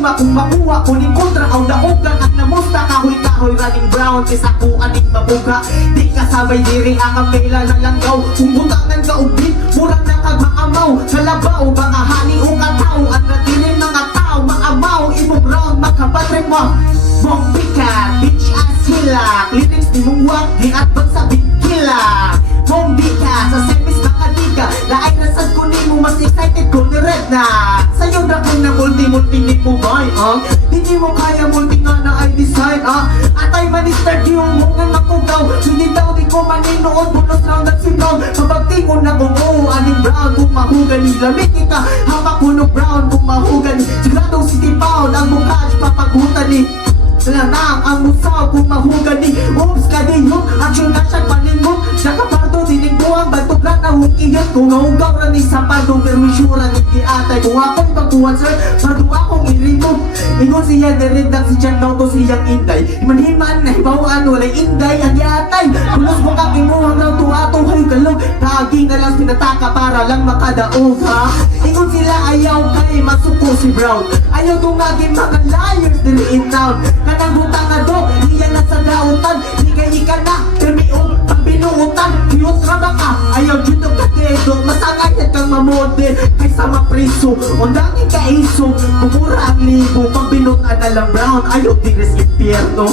forma kung makuha ko ning kontra aw daogan at namusta kahoy-kahoy running brown kisa ko aning mabuga di kasabay diri ang kapela na langgaw kung butangan ka ubit murang nakagmaamaw sa labaw mga hani o kataw at natilin mga tao maamaw imong round makapatrip mo mong pikat bitch as hilak lyrics ni mong wak di at bagsabit hilak mong bikat sa sepis makadiga laay rasad ko ni mo mas excited ko ni red na sa'yo na kung na multi-multi ni mo boy hindi mo kaya multi nga na ay design atay manister di yung mga nakugaw hindi daw di ko maninood bonus round at sigaw mabagtingon na kung aning brown kung mahugan ni lamig kita hamak kunog brown kung mahugan ni siguradong city pound ang mukha papaghutan ni Lanang ang musaw kung mahugan ni oops ka di yun aksyon na siyang paningon nakaparto dinig ko ang bantog na hukiyot kung naugaw na ni sa padong permisyura ni kiatay kung ako'y pagkuhan sir pardo akong i-remove ingon siya diridang si Jan daw to siyang inday imanhiman na hibawaan walay inday ang yatay kulos mo kakimuhang raw tuwa-tuwa hayo galong kagi na lang pinataka para lang makadaog ha ingon sila ayaw kay masuko si Brown ayaw tungagin mga liars dili in town kanang butang nga do iya na sa dautan higay-higa na permiong ang binuutan kiyot raba ka ayaw dito ka dedo masangay kang mamode kaysa mapriso undangin ka iso kumura ang libo pang binutan na lang Brown ayaw diris impyerno